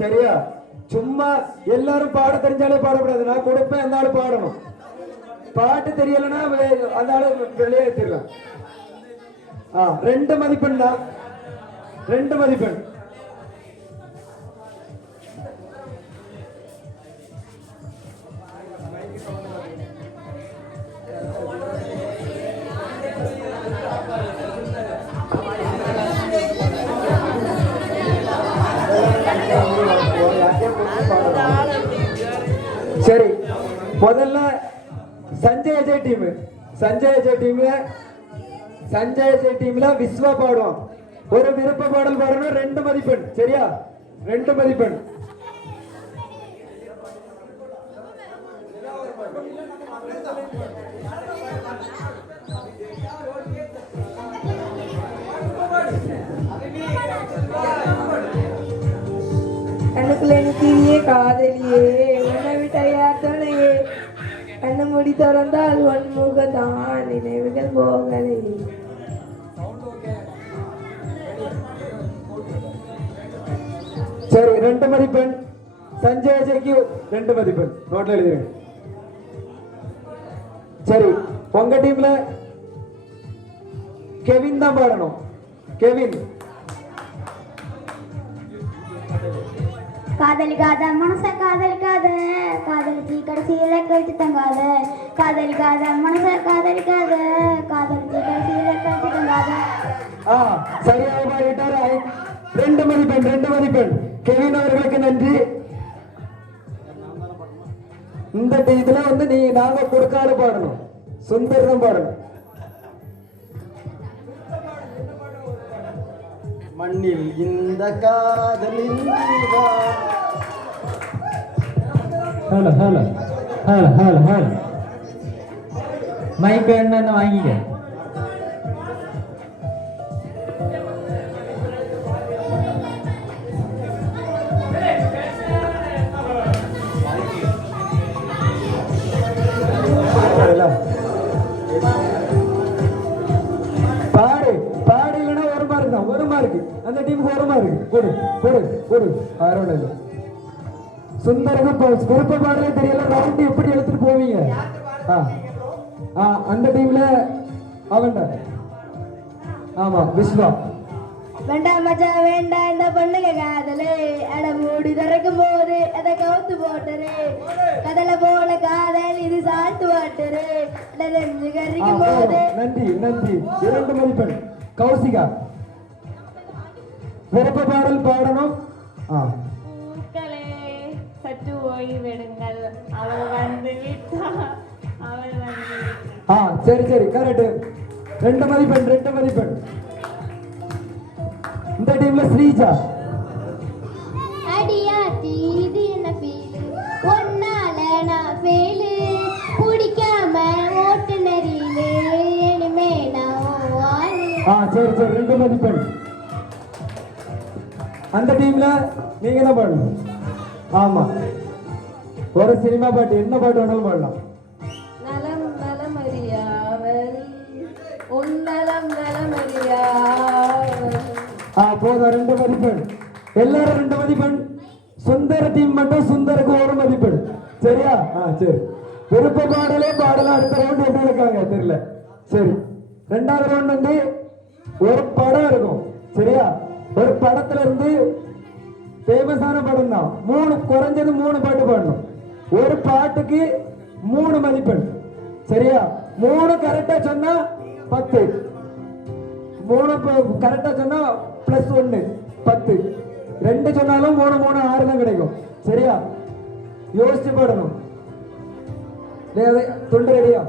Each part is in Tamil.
சரியா? சும்மா எல்லாரும் பாட தெரிஞ்சாலே பாடக்கூடாது. நான் கொடுப்பேன் அந்த ஆள் பாடணும். பாட்டு தெரியலன்னா அந்த ஆளு வெளியே ஏத்திடலாம். ஆ ரெண்டு மதிப்பெண் தான் ரெண்டு மதிப்பெண். முதல்ல சஞ்சய் அஜய் டீம். சஞ்சய் அஜய் டீம் சஞ்சய் அஜய் டீம்ல விஸ்வா பாடும் ஒரு விருப்ப பாடல் பாடணும் ரெண்டு மதிப்பெண் சரியா? ரெண்டு மதிப்பெண். கண்ணுக்குள்ள நிற்கிறியே காதலியே. கண்ணு முடி திறந்தால் ஒன்முகத்தான் நினைவுகள் போகலே சரி ரெண்டு மதிப்பெண். சஞ்சய் அஜய்க்கு ரெண்டு மதிப்பெண். நோட்ல எழுதிருங்க. சரி உங்க டீம்ல கெவின் தான் பாடணும். கெவின். காதலிக்காத மனச காதலிக்காத காதலிச்சு கடைசியில கழிச்சு தங்காத. காதலிக்காத மனச காதலிக்காத காதலிச்சு கடைசியில கழிச்சு தங்காத. ஆ சரியாக பாடிட்டார். ரெண்டு மதிப்பெண் ரெண்டு மதிப்பெண் கெவின் அவர்களுக்கு நன்றி. இந்த இதுல வந்து நீ நாங்க கொடுக்காத பாடணும். சுந்தரம் பாடணும். மண்ணில் இந்த காதலின் தீவா hello hello hello hello hello mike வேணும்னு வாங்கிக்க கொடு கொடு கொடு. சுந்தருக்கு இப்போ விருப்ப பாடலே தெரியல. ரவுண்டு எப்படி எடுத்துட்டு போவீங்க? அந்த டீம்ல அவன்டா ஆமா விஸ்வா. வேண்டாம் மச்சான் வேண்டாம் இந்த பொண்ணுங்க காதலே. அட மூடி திறக்கும் போது அதை கவுத்து போட்டுரு. கடலை போல காதல் இது சால்ட் வாட்டரு நெஞ்சு கறிக்கும். போது. நன்றி நன்றி. இரண்டு மதிப்பெண். கௌசிகா. விட்டாள் அவள் வந்து விட்டாள் ஆ சரி சரி கரெக்ட் ரெண்டு மதிப்பெண் ரெண்டு மதிப்பெண் இந்த டீம்ல ஸ்ரீஜா அடியா தீது என்ன ஃபீலு ஒன்னால நான் ஃபெயிலு பிடிக்காம ஓட்டுநரிலே இனிமே நான் வாழு ஆ சரி சரி ரெண்டு மதிப்பெண் அந்த டீம்ல நீங்க என்ன பாடணும்? ஆமா. ஒரு சினிமா பாட்டு என்ன பாட்டு வேணாலும் பாடலாம். நலம் உன் நலம் ஆ போதும் ரெண்டு மதிப்பெண். எல்லாரும் ரெண்டு மதிப்பெண். சுந்தர டீம் மட்டும் சுந்தருக்கு ஒரு மதிப்பெண். சரியா? ஆ சரி. விருப்ப பாடலே பாடலாம். அடுத்த ரவுண்ட் எப்படி இருக்காங்க தெரியல. சரி. ரெண்டாவது ரவுண்ட் வந்து ஒரு படம் இருக்கும். சரியா? ஒரு படத்துல இருந்து ஃபேமஸான படம் தான். மூணு குறைஞ்சது மூணு பாட்டு பாடணும். ஒரு பாட்டுக்கு மூணு மதிப்பெண். சரியா? மூணு கரெக்டா சொன்னா பத்து. மூணு கரெக்டா சொன்னா பிளஸ் ஒன்னு பத்து. ரெண்டு சொன்னாலும் மூணு மூணு ஆறு தான் கிடைக்கும். சரியா? யோசிச்சு பாடணும். துண்டு ரெடியா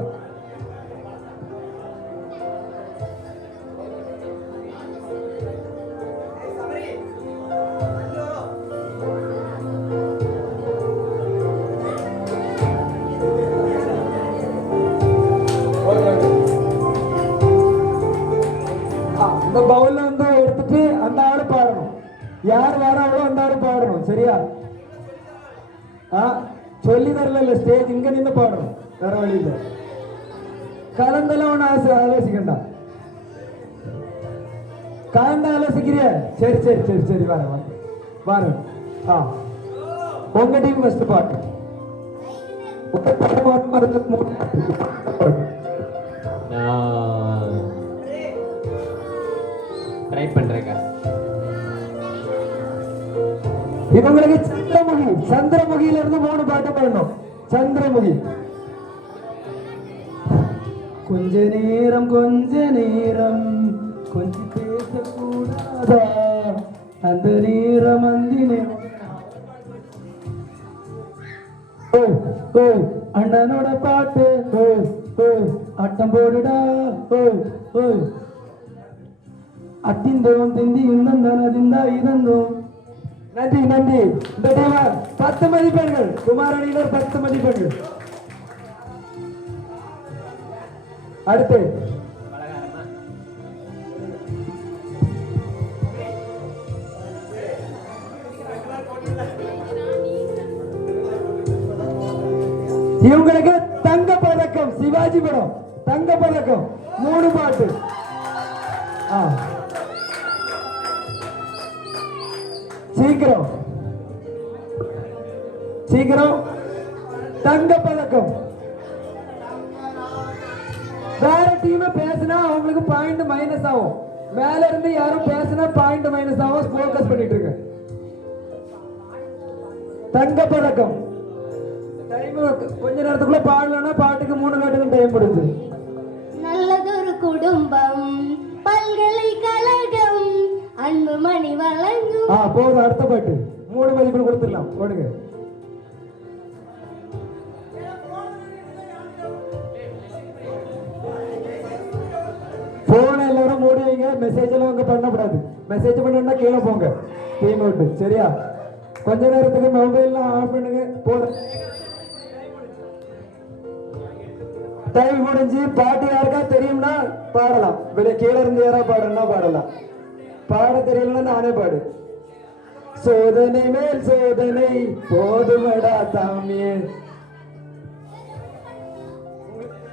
இந்த இருந்தா எடுத்துட்டு அந்த ஆள் பாடணும். யார் வராங்களோ அந்த ஆள் பாடணும் சரியா? ஆ சொல்லி தரல இல்ல ஸ்டேஜ் இங்க நின்று பாடணும் வேற வழி இல்ல. கலந்தெல்லாம் ஒண்ணு ஆசை ஆலோசிக்கண்டா? கலந்து ஆலோசிக்கிறிய? சரி சரி சரி சரி வர வர வர ஆ. உங்க டீம் ஃபர்ஸ்ட் பாட்டு உங்க மூணு பாட்டு. நான் ட்ரை பண்றேங்க. இவங்களுக்கு சந்திரமுகி சந்திரமுகியில இருந்து மூணு பாட்டு பாடணும். சந்திரமுகி. கொஞ்ச நேரம் கொஞ்ச நேரம். கொஞ்சம் பேசக்கூடாதா? அந்த நேரம் அந்த நேரம் ஓ ஓ அண்ணனோட பாட்டு. ஓ ஓ ஆட்டம் போடுடா. ஓ ஓ. அத்திந்தோம் திந்தி இன்னந்தன திந்தா இதந்தோம் நன்றி நன்றி. இந்த டீம் பத்து மதிப்பெண்கள். குமாரணியினர் பத்து மதிப்பெண்கள். அடுத்து. இவங்களுக்கு தங்க பதக்கம். சிவாஜி படம். தங்க பதக்கம். மூணு பாட்டு. ஆ. சீக்கிரம். சீக்கிரம். தங்க பதக்கம். வேற டீம் பேசினா அவங்களுக்கு பாயிண்ட் மைனஸ் ஆகும். மேல இருந்து யாரும் பேசினா பாயிண்ட் மைனஸ் ஆகும். ஃபோக்கஸ் பண்ணிட்டு இருக்கு தங்க பதக்கம். டைம் கொஞ்ச நேரத்துக்குள்ள பாடலன்னா பாட்டுக்கு மூணு காட்டுக்கு டைம் முடிஞ்சு நல்லதொரு குடும்பம் பல்கலைக்கழகம் அன்பு மணி வழங்கும். ஆ போதும் அடுத்த பாட்டு. மூணு மதிப்பெண் கொடுத்துடலாம். போடுங்க. போன எல்லாரும் மூடி வைங்க. மெசேஜ் எல்லாம் அங்க பண்ணக்கூடாது. மெசேஜ் பண்ணா கீழே போங்க. டீம் விட்டு சரியா? கொஞ்ச நேரத்துக்கு மொபைல்லாம் ஆஃப் பண்ணுங்க. போட. டைம் முடிஞ்சு பாட்டு யாருக்கா தெரியும்னா பாடலாம். வெளியே கீழே இருந்து யாரா பாடுன்னா பாடலாம். பாட தெரியலன்னா நானே பாடு சோதனை மேல் சோதனை போதுமடா சாமியே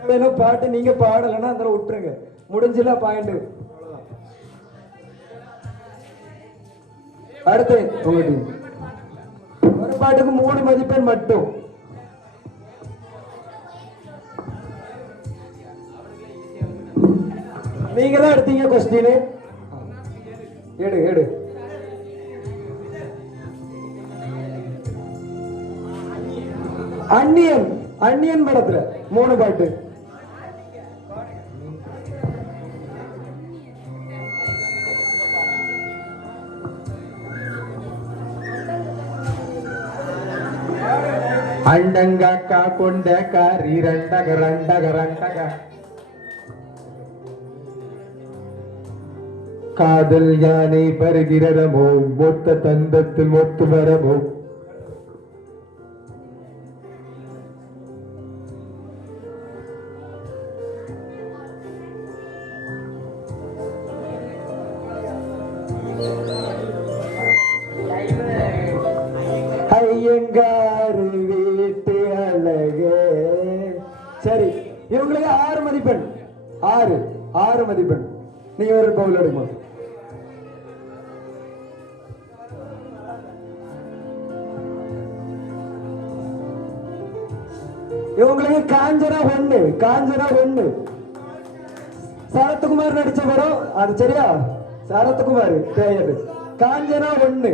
வேணும் பாட்டு நீங்க பாடலைன்னா அதில் விட்டுருங்க முடிஞ்சல பாயிண்ட் அடுத்து உங்க ஒரு பாட்டுக்கு மூணு மதிப்பெண் மட்டும் நீங்க தான் எடுத்தீங்க கொஸ்டின் எடு எடு அந்நியன் அந்நியன் படத்துல. மூணு பாட்டு. அண்டங்காக்கா கொண்ட காரி ரெண்டக ரெண்டக ரெண்டக. காதல் யானை பருகிறதமோ ஒத்த தந்தத்தில் ஒத்து வரமோ? ஐயங்காரு வீட்டு அழகே. சரி இவங்களுக்கு ஆறு மதிப்பெண். ஆறு ஆறு மதிப்பெண். நீங்க ஒரு பவுல் எடுக்கணும் காஞ்சனா ஒண்ணு காஞ்சனா ஒண்ணு. சரத்குமார் நடிச்ச படம் அது சரியா? சரத்குமார் பேரு காஞ்சனா ஒண்ணு.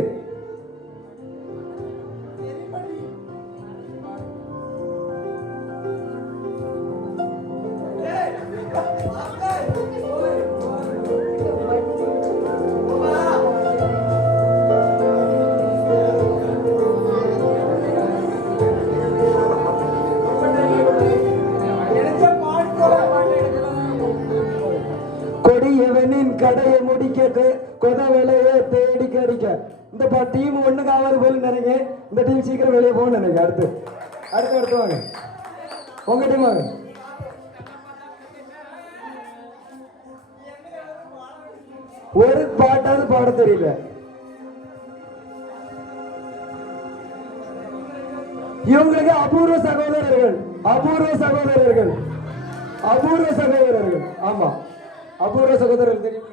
கடையை முடிக்க கொ- கொத விலைய தேடி கடிக்க. இந்த டீம் ஒண்ணுக்கு ஆவது போல நினைங்க. இந்த டீம் சீக்கிரம் வெளியே போகணும் நினைங்க. அடுத்து. அடுத்து அடுத்து வாங்க. உங்க டீம் வாங்க. ஒரு பாட்டாவது பாட தெரியல. இவங்களுக்கு அபூர்வ சகோதரர்கள். அபூர்வ சகோதரர்கள். அபூர்வ சகோதரர்கள். ஆமா. அபூர்வ சகோதரர் தெரியுமா?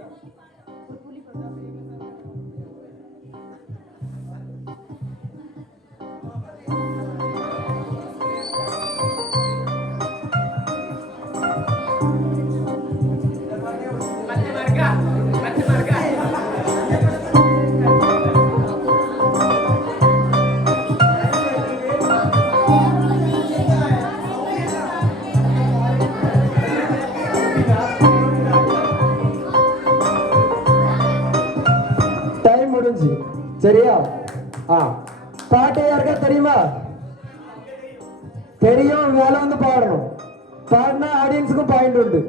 சரியா ஆ. பாட்டு யாருக்கா தெரியுமா? தெரியும் வேலை வந்து பாடணும். பாடினா ஆடியன்ஸுக்கும் பாயிண்ட் உண்டு.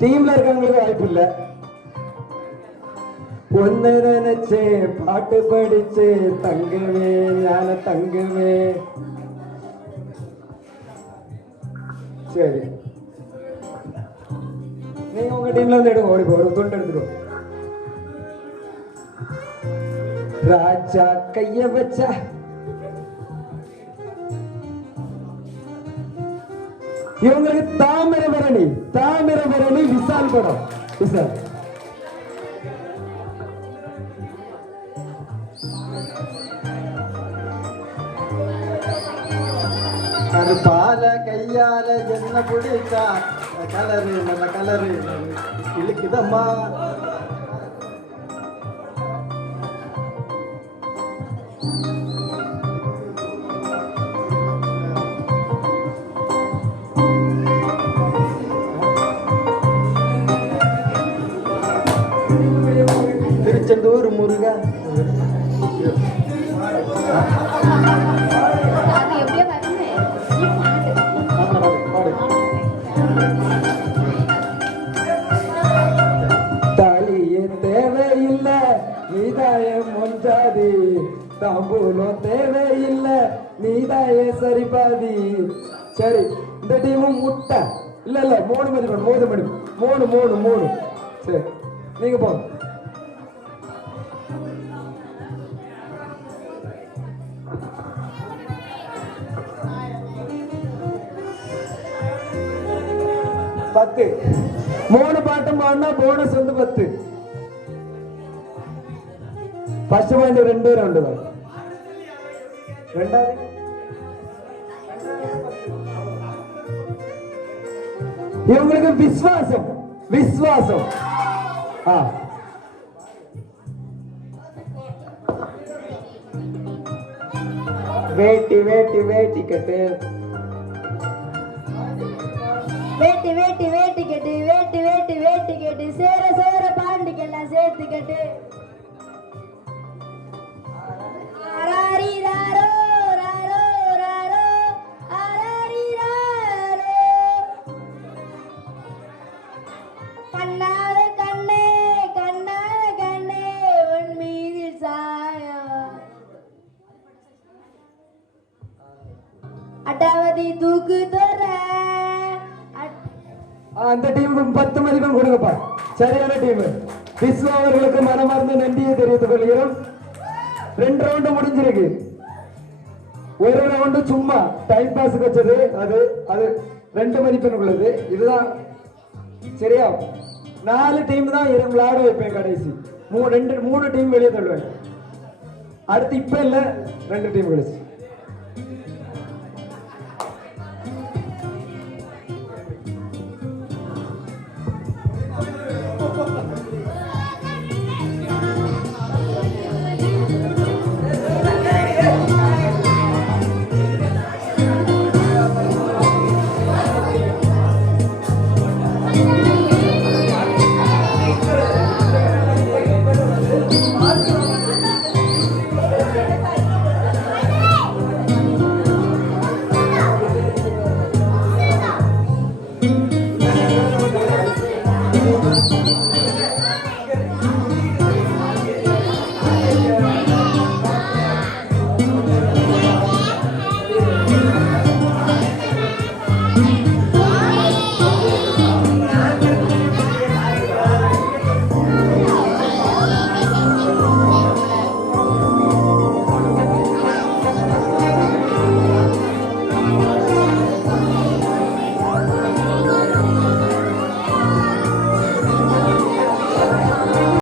டீம்ல இருக்கவங்களுக்கு வாய்ப்பு இல்ல. ஒன்னு நினைச்சே பாட்டு படிச்சு தங்குவே ஞான தங்குவே சரி. நீங்க உங்க டீம்ல இருந்து எடுங்க ஓடி போ ஒரு துண்டு எடுத்துக்கோ. ராஜா கைய வச்சா. இவங்களுக்கு தாமிரபரணி தாமிரபரணி விசால் படம். விசால். அது பால கையால என்ன பிடிச்சா? கலரு நல்ல கலரு. இழுக்குதம்மா. திருச்செந்தூர் முருகா. தாலியே தேவையில்லை நீதாய மொஞ்சாதி. தாம்பூலம் தேவையில்லை நீதாய சரிபாதி. சரி இந்த டீமும் முட்டை. இல்ல இல்ல மூணு மதிப்பெண் மூணு மணி மூணு மூணு மூணு சரி போங்க. பத்து. மூணு பாட்டும் பாடினா போனஸ் வந்து பத்து. ஃபர்ஸ்ட் பாயிண்ட் ரெண்டு ரெண்டு ரெண்டாவது? இவங்களுக்கு விஸ்வாசம். விஸ்வாசம். ஆ. வேட்டி வேட்டி வேட்டி கட்டு. வேட்டி வேட்டி வேட்டி கட்டு வேட்டி வேட்டி வேட்டி கட்டு. சேர சேர பாண்டிக்கெல்லாம் சேர்த்து கட்டு. சரியான டீம் விஸ்வா அவர்களுக்கு மனமார்ந்த நன்றியை தெரிவித்துக் கொள்கிறோம். ரெண்டு ரவுண்டு முடிஞ்சிருக்கு. ஒரு ரவுண்டு சும்மா டைம் பாஸுக்கு வச்சது அது அது ரெண்டு மதிப்பெண் உள்ளது இதுதான் சரியா? நாலு டீம் தான் இரு- விளையாட வைப்பேன் கடைசி. மூணு ரெண்டு மூணு டீம் வெளியே தள்ளுவேன். அடுத்து இப்ப இல்ல ரெண்டு டீம் கழிச்சு